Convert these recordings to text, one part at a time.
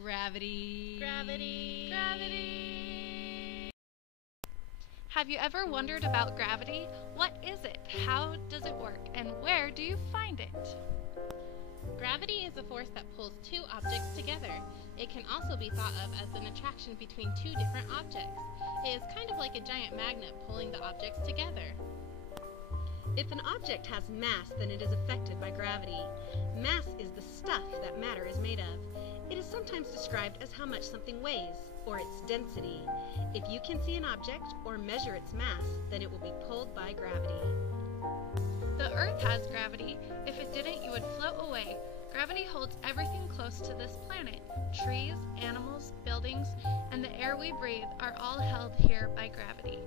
Gravity. Gravity. Gravity. Have you ever wondered about gravity? What is it? How does it work? And where do you find it? Gravity is a force that pulls two objects together. It can also be thought of as an attraction between two different objects. It is kind of like a giant magnet pulling the objects together. If an object has mass, then it is affected by gravity. Mass is the stuff that matter is made of. It is sometimes described as how much something weighs, or its density. If you can see an object or measure its mass, then it will be pulled by gravity. The Earth has gravity. If it didn't, you would float away. Gravity holds everything close to this planet. Trees, animals, buildings, and the air we breathe are all held here by gravity.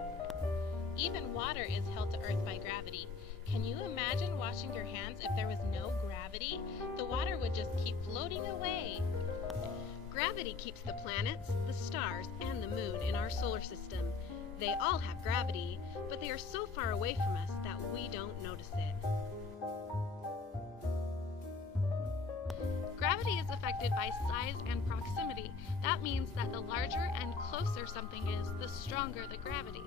Even water is held to Earth by gravity. Can you imagine washing your hands if there was no gravity? The water would just keep floating away. Gravity keeps the planets, the stars, and the moon in our solar system. They all have gravity, but they are so far away from us that we don't notice it. Gravity is affected by size and proximity. That means that the larger and closer something is, the stronger the gravity.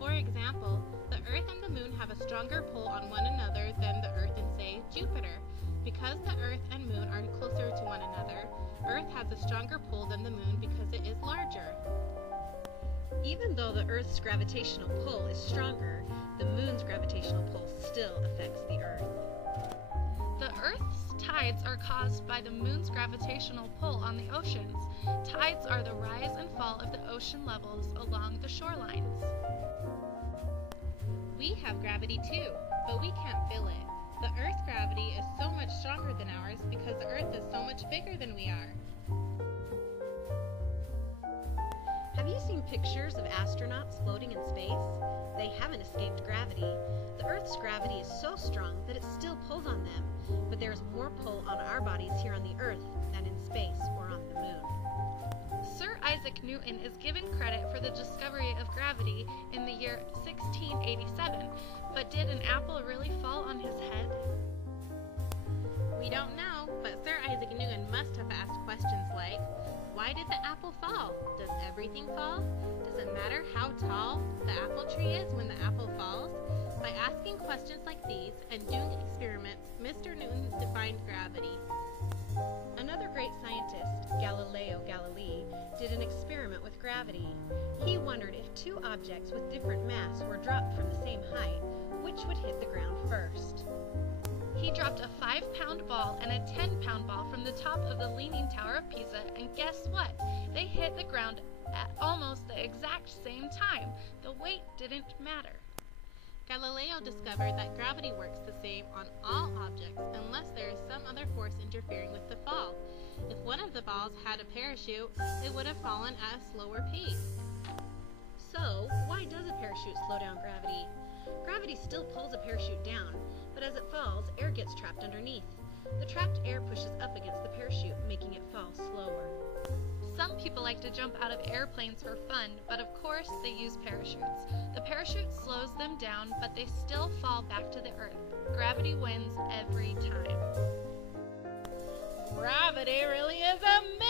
For example, the Earth and the Moon have a stronger pull on one another than the Earth and, say, Jupiter. Because the Earth and Moon are closer to one another, Earth has a stronger pull than the Moon because it is larger. Even though the Earth's gravitational pull is stronger, the Moon's gravitational pull still affects the Earth. The Earth's tides are caused by the Moon's gravitational pull on the oceans. Tides are the rise and fall of the ocean levels along the shorelines. We have gravity too, but we can't feel it. The Earth's gravity is so much stronger than ours because the Earth is so much bigger than we are. Have you seen pictures of astronauts floating in space? They haven't escaped gravity. The Earth's gravity is so strong that it still pulls on them, but there is more pull on our bodies here on the Earth than in space or on the Moon. Sir Isaac Newton is given credit for the discovery of gravity in the year 1687, but did an apple really fall on his head? We don't know, but Sir Isaac Newton must have asked questions like, why did the apple fall? Does everything fall? Does it matter how tall the apple tree is when the apple falls? By asking questions like these and doing experiments, Mr. Newton defined gravity. Another great scientist, Galileo Galilei, did an experiment with gravity. He wondered if two objects with different mass were dropped from the same height, which would hit the ground first. He dropped a 5-pound ball and a 10-pound ball from the top of the Leaning Tower of Pisa, and guess what? They hit the ground at almost the exact same time. The weight didn't matter. Galileo discovered that gravity works the same on all objects unless there is some other force interfering with the fall. If one of the balls had a parachute, it would have fallen at a slower pace. So, why does a parachute slow down gravity? Gravity still pulls a parachute down, but as it falls, air gets trapped underneath. The trapped air pushes up against the parachute, making it fall slower. Some people like to jump out of airplanes for fun, but of course they use parachutes. The parachute slows them down, but they still fall back to the earth. Gravity wins every time. Gravity really is a myth!